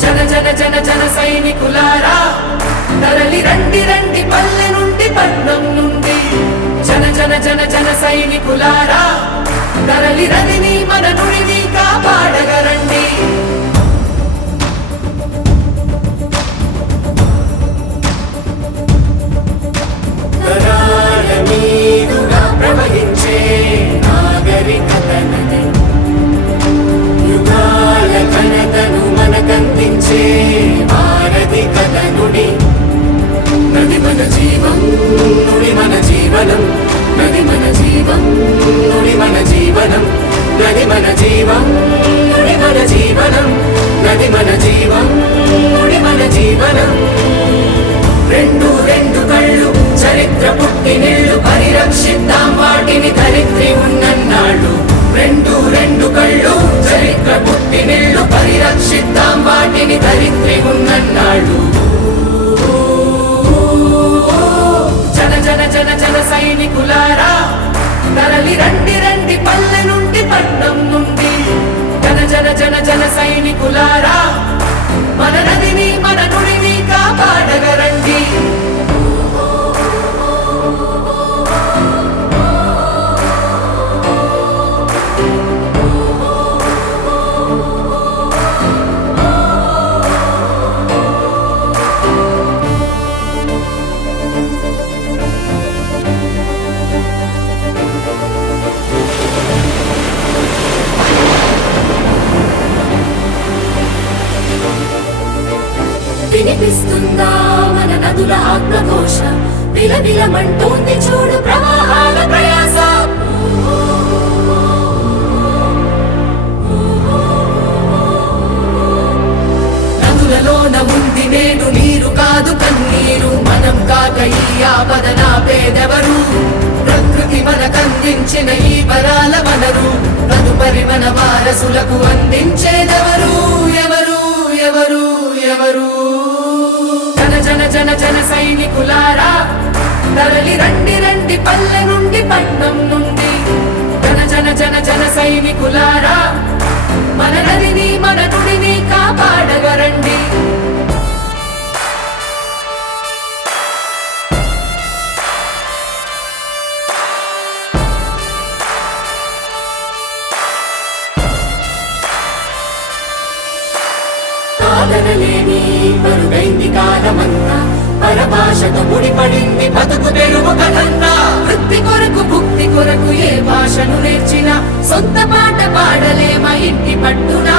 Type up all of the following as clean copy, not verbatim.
జన జన జన జన సైనికులారా తరలి రండి రండి పల్లె నుండి పట్నం నుండి జన జన జన జన సైనికులారా తరలి రదిని మన నుడిని కాపాడగరండి తరాల మీదుగా ప్రవహించే నాగరికతనది యుగాల ఘనతను మనకందించే భారతి కథ నుడి నది మన జీవం నుడి మన జీవనం నది మన జీవం నుడి మన జీవనం నది మన జీవం నుడి మన జీవనం నది మన జీవం నుడి మన జీవనం రెండు రెండు కళ్ళు చరిత్ర పుట్టినిళ్ళు పరిరక్షిద్దాం వాటిని ధరిత్రి ఉన్నన్నాళ్ళు రెండు రెండు కళ్ళు చరిత్ర పుట్టినిళ్ళు పరిరక్షిద్దాం వాటిని ధరిత్రి ఉన్నన్నాళ్ళు జన జన జన జన సైనికులారా తరలి రండి రండి పల్లె నుండి పట్నం నుండి జన జన జన జన సైనికులారా మన నదిని మన నుడిని కాపాడగరండి వినిపిస్తుందా మన నదుల ఆత్మఘోష విలవిలమంటోంది చూడు ప్రవాహాల ప్రయాస నదులలోన ఉంది నేడు నీరు కాదు కన్నీరు మనం కాక ఈ ఆపద నాపేదెవరు ప్రకృతి మనకందించిన ఈ వరాల వనరు తదుపరి మన వారసులకు అందించేదెవరు ఎవరు ఎవరు ఎవరు జన జన జన జన సైనికులారా తరలి రండి రండి పల్లె నుండి పట్నం నుండి జన జన జన జన సైనికులారా మన నదిని మన నుడిని కాపాడగరండి కాదనలేని మరుగైంది కాలమన్నా పరభాషతో ముడిపడింది బతుకు తెరువు కథన్నా వృత్తి కొరకు భుక్తి కొరకు ఏ భాషను నేర్చినా సొంత పాట పాడలేమా ఇంటి పట్టునా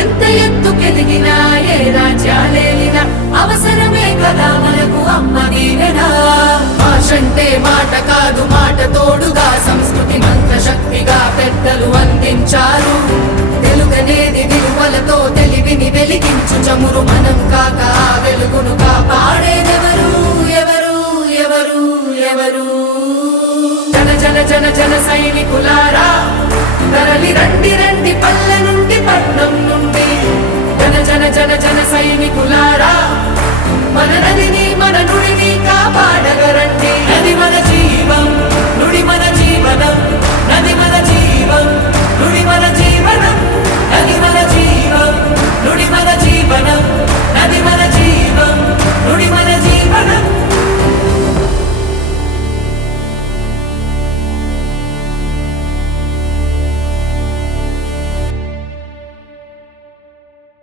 ఎంత ఎత్తుకెదిగినా ఏ రాజ్యాలేలినా అవసరమే కదా మనకు అమ్మ దీవెనా భాషంటే మాట కాదు మాట తోడుగా సంస్కృతి మంత్రశక్తిగా పెద్దలు అందించారు తెలుగనేది విలువలతో తెలివిని వెలిగించు చమురు మనం కాక ఆ వెలుగును కాపాడేదెవరు ఎవరు ఎవరు ఎవరు జన జన జన జన సైనికులారా తరలి రండి రండి పల్లె నుండి పట్నం నుండి జన జన జన జన సైనికులారా